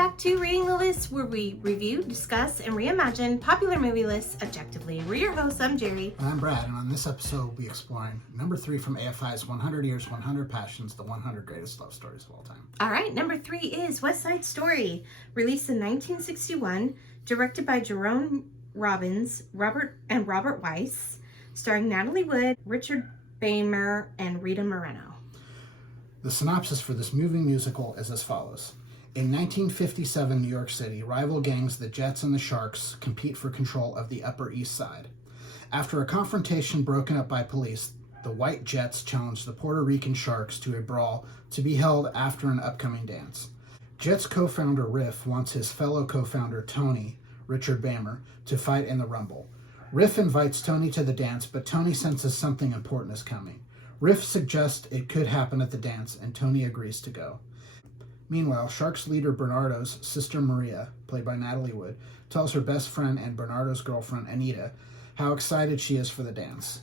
back to Reading the List, where we review, discuss, and reimagine popular movie lists objectively. We're your hosts. I'm Jerry. And I'm Brad, and on this episode, we'll be exploring number 3 from AFI's 100 Years, 100 Passions, the 100 Greatest Love Stories of All Time. All right, number 3 is West Side Story, released in 1961, directed by Jerome Robbins, Robert Weiss, starring Natalie Wood, Richard Beymer, and Rita Moreno. The synopsis for this moving musical is as follows. In 1957 New York City, rival gangs the Jets and the Sharks compete for control of the Upper East Side. After a confrontation broken up by police, the White Jets challenge the Puerto Rican Sharks to a brawl to be held after an upcoming dance. Jets co-founder Riff wants his fellow co-founder Tony, Richard Beymer, to fight in the Rumble. Riff invites Tony to the dance, but Tony senses something important is coming. Riff suggests it could happen at the dance, and Tony agrees to go. Meanwhile, Sharks leader Bernardo's sister Maria, played by Natalie Wood, tells her best friend and Bernardo's girlfriend Anita how excited she is for the dance.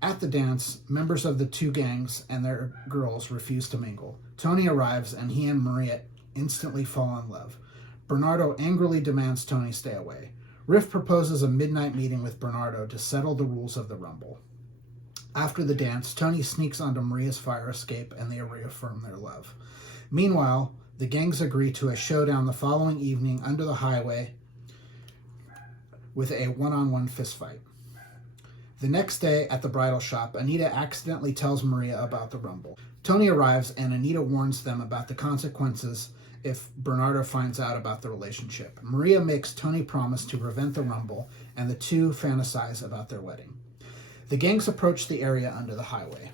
At the dance, members of the two gangs and their girls refuse to mingle. Tony arrives and he and Maria instantly fall in love. Bernardo angrily demands Tony stay away. Riff proposes a midnight meeting with Bernardo to settle the rules of the Rumble. After the dance, Tony sneaks onto Maria's fire escape and they reaffirm their love. Meanwhile, the gangs agree to a showdown the following evening under the highway with a one-on-one fistfight. The next day at the bridal shop, Anita accidentally tells Maria about the Rumble. Tony arrives and Anita warns them about the consequences if Bernardo finds out about the relationship. Maria makes Tony promise to prevent the Rumble, and the two fantasize about their wedding. The gangs approach the area under the highway.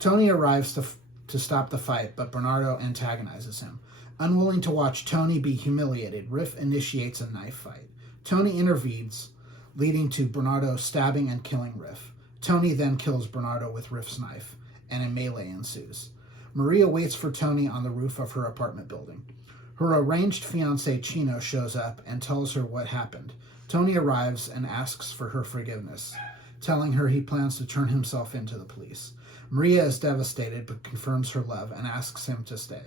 Tony arrives to stop the fight, but Bernardo antagonizes him. Unwilling to watch Tony be humiliated, Riff initiates a knife fight. Tony intervenes, leading to Bernardo stabbing and killing Riff. Tony then kills Bernardo with Riff's knife, and a melee ensues. Maria waits for Tony on the roof of her apartment building. Her arranged fiancé Chino shows up and tells her what happened. Tony arrives and asks for her forgiveness, telling her he plans to turn himself in to the police. Maria is devastated but confirms her love and asks him to stay.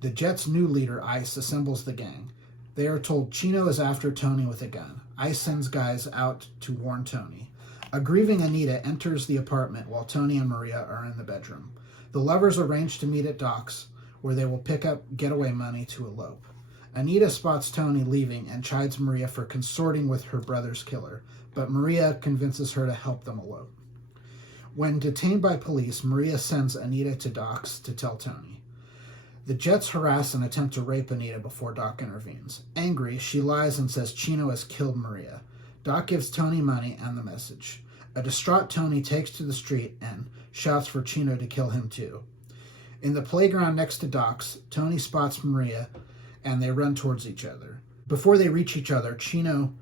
The Jets' new leader, Ice, assembles the gang. They are told Chino is after Tony with a gun. Ice sends guys out to warn Tony. A grieving Anita enters the apartment while Tony and Maria are in the bedroom. The lovers arrange to meet at Doc's, where they will pick up getaway money to elope. Anita spots Tony leaving and chides Maria for consorting with her brother's killer, but Maria convinces her to help them elope. When detained by police, Maria sends Anita to Doc's to tell Tony. The Jets harass and attempt to rape Anita before Doc intervenes. Angry, she lies and says Chino has killed Maria. Doc gives Tony money and the message. A distraught Tony takes to the street and shouts for Chino to kill him too. In the playground next to Doc's, Tony spots Maria and they run towards each other. Before they reach each other, Chino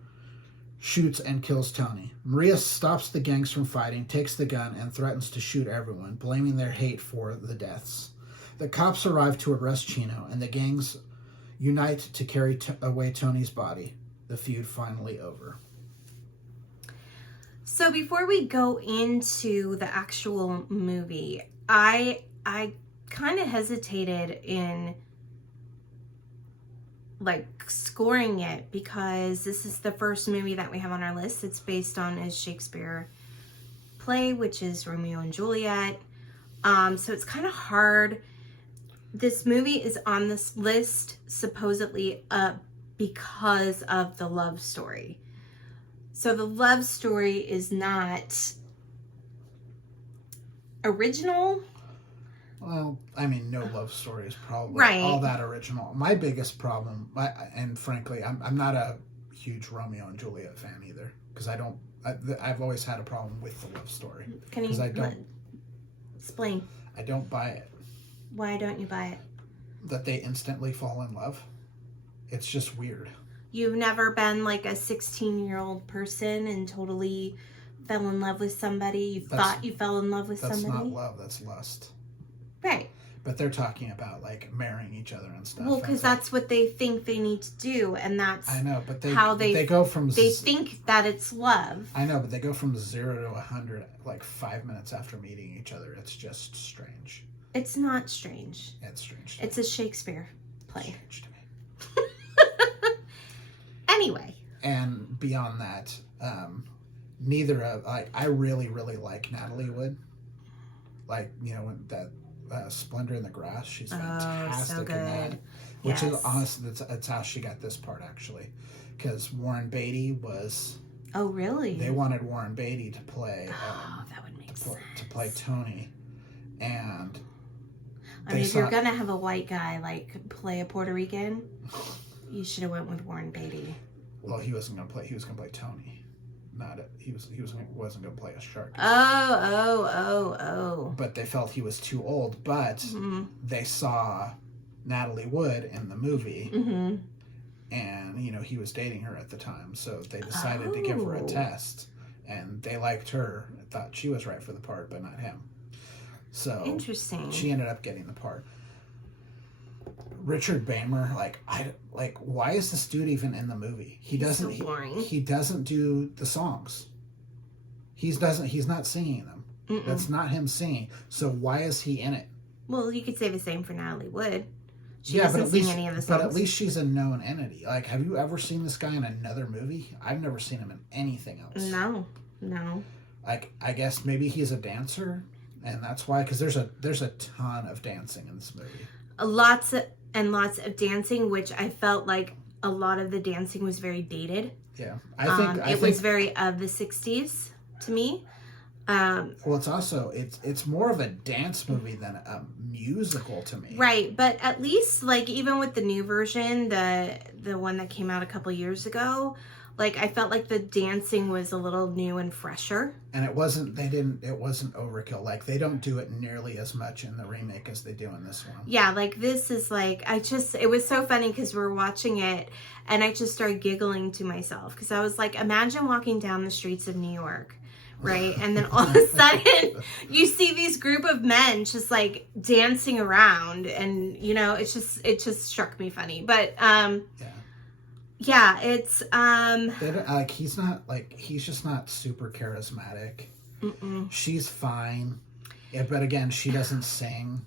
shoots and kills Tony. Maria stops the gangs from fighting, takes the gun, and threatens to shoot everyone, blaming their hate for the deaths. The cops arrive to arrest Chino, and the gangs unite to carry away Tony's body. The feud finally over. So before we go into the actual movie, I kind of hesitated in scoring it because this is the first movie that we have on our list. It's based on a Shakespeare play, which is Romeo and Juliet. So it's kind of hard. This movie is on this list supposedly because of the love story. So the love story is not original. Well, I mean, no love story is probably right. All that original. My biggest problem, and frankly, I'm not a huge Romeo and Juliet fan either, because I've always had a problem with the love story. Can you explain? I don't buy it. Why don't you buy it? That they instantly fall in love. It's just weird. You've never been like a 16-year-old person and totally fell in love with somebody. You thought you fell in love with somebody. That's not love. That's lust. Right. But they're talking about marrying each other and stuff. Well, because that's what they think they need to do, and that's I know, but they go from they think that it's love. I know, but they go from 0 to 100 5 minutes after meeting each other. It's just strange. It's not strange. It's strange. It's a Shakespeare. play. Strange to me. Anyway. And beyond that, neither of I really like Natalie Wood. Like, you know, when that Splendor in the Grass, she's fantastic so good. in that. Which Yes. is honestly, that's how she got this part actually, because Warren Beatty was. Oh really? They wanted Warren Beatty to play. That would make sense. To play Tony, and. I mean, if you're gonna have a white guy like play a Puerto Rican, you should have went with Warren Beatty. Well, he wasn't gonna play. He was gonna play Tony. He wasn't gonna play a shark. Oh. But they felt he was too old. But they saw Natalie Wood in the movie, and you know he was dating her at the time, so they decided to give her a test, and they liked her, thought she was right for the part, but not him. So interesting. She ended up getting the part. Richard Beymer, why is this dude even in the movie? He's so boring. He doesn't do the songs. He's not singing them. That's not him singing. So why is he in it? Well, you could say the same for Natalie Wood. She doesn't sing any of the songs. But at least she's a known entity. Like, have you ever seen this guy in another movie? I've never seen him in anything else. No. Like, I guess maybe he's a dancer, and that's why. Because there's a ton of dancing in this movie. Lots of dancing, which I felt like a lot of the dancing was very dated. Yeah, I think it was very of the 60s to me. Well, it's more of a dance movie than a musical to me. Right, but at least like even with the new version, the one that came out a couple years ago, like I felt like the dancing was a little new and fresher. And it wasn't overkill. Like they don't do it nearly as much in the remake as they do in this one. Yeah, like this is like it was so funny because we were watching it and I just started giggling to myself because I was like, imagine walking down the streets of New York. Right, and then all of a sudden you see these group of men just like dancing around, and you know it just struck me funny. But yeah, it's he's just not super charismatic. She's fine, but again, she doesn't sing,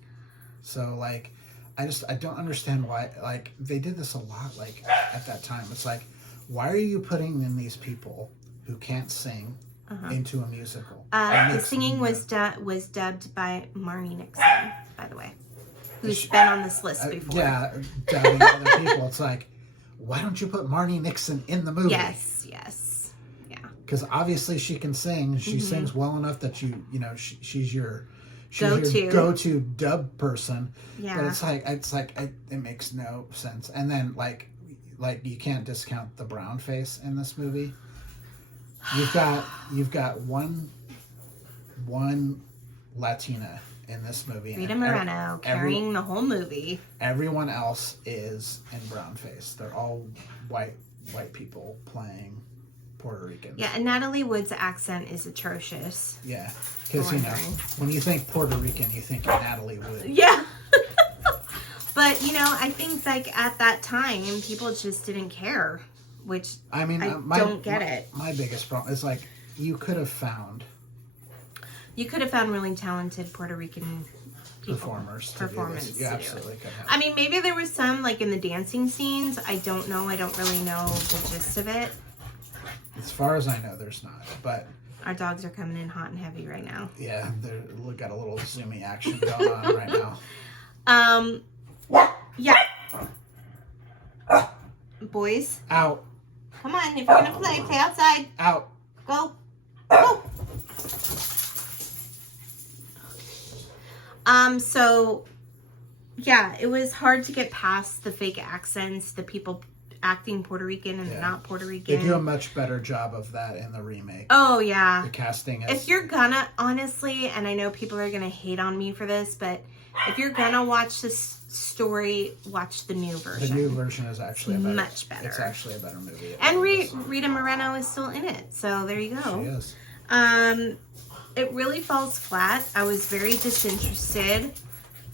so like I don't understand why like they did this a lot like at that time. It's like, why are you putting in these people who can't sing into a musical? The singing was dubbed by Marnie Nixon, by the way, who's been on this list before. Yeah, dubbing other people. It's like, why don't you put Marnie Nixon in the movie? Yes, yeah. Because obviously she can sing. She sings well enough that she's your go-to dub person. Yeah. But it makes no sense. And then like you can't discount the brown face in this movie. You've got one Latina in this movie. Rita Moreno carrying the whole movie. Everyone else is in brownface. They're all white people playing Puerto Ricans. Yeah, and Natalie Wood's accent is atrocious. Yeah, because when you think Puerto Rican, you think Natalie Wood. Yeah. But I think like at that time, people just didn't care. Which I don't get it. My biggest problem is like you could have found really talented Puerto Rican performers. You absolutely could have. I mean, maybe there was some like in the dancing scenes. I don't know. I don't really know the gist of it. As far as I know, there's not. But our dogs are coming in hot and heavy right now. Yeah, they've got a little zoomy action going on right now. Yeah. Boys. Out. Come on, if you're gonna play outside. Out. Go. So yeah, it was hard to get past the fake accents, the people acting Puerto Rican and not Puerto Rican. They do a much better job of that in the remake. Oh yeah. The casting is... If you're gonna, honestly, and I know people are gonna hate on me for this, but if you're gonna watch this story, watch the new version. The new version is actually much better. It's actually a better movie. And Rita Moreno is still in it, so there you go. She is. It really falls flat. I was very disinterested.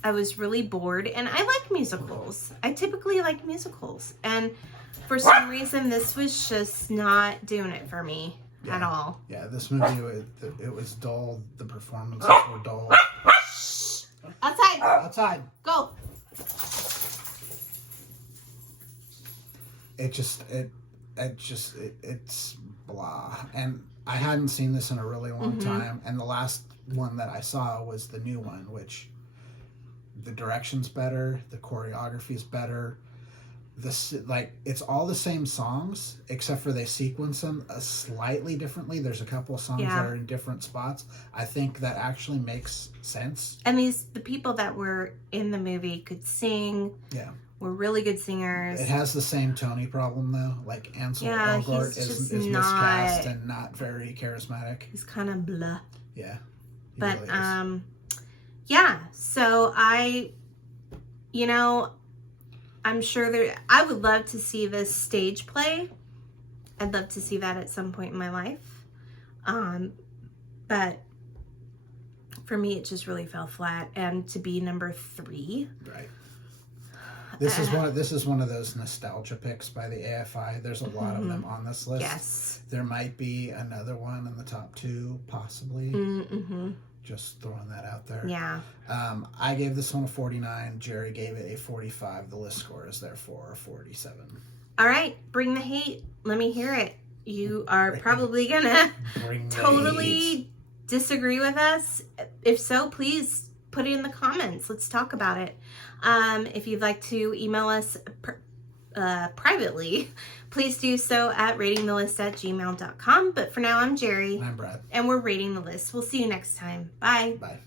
I was really bored, and I like musicals. I typically like musicals, and for some reason, this was just not doing it for me at all. Yeah, this movie, it was dull. The performances were dull. Outside. Outside. Go. it's blah. And I hadn't seen this in a really long time, and the last one that I saw was the new one, which the direction's better, the choreography's better. It's all the same songs except for they sequence them slightly differently. There's a couple of songs that are in different spots. I think that actually makes sense. And the people that were in the movie could sing. Yeah. Were really good singers. It has the same Tony problem though. Like Ansel Elgort is miscast and not very charismatic. He's kind of blah. Yeah. But really yeah. So I'm sure I would love to see this stage play. I'd love to see that at some point in my life. But for me, it just really fell flat. And to be number 3. Right. This is one of those nostalgia picks by the AFI. There's a lot of them on this list. Yes. There might be another one in the top 2, possibly. Just throwing that out there. Yeah. I gave this one a 49. Jerry gave it a 45. The list score is therefore a 47. All right. Bring the hate. Let me hear it. You are probably going to totally disagree with us. If so, please put it in the comments. Let's talk about it. If you'd like to email us privately, please do so at ratingthelist@gmail.com. But for now, I'm Jerry. And I'm Brad. And we're Rating the List. We'll see you next time. Bye. Bye.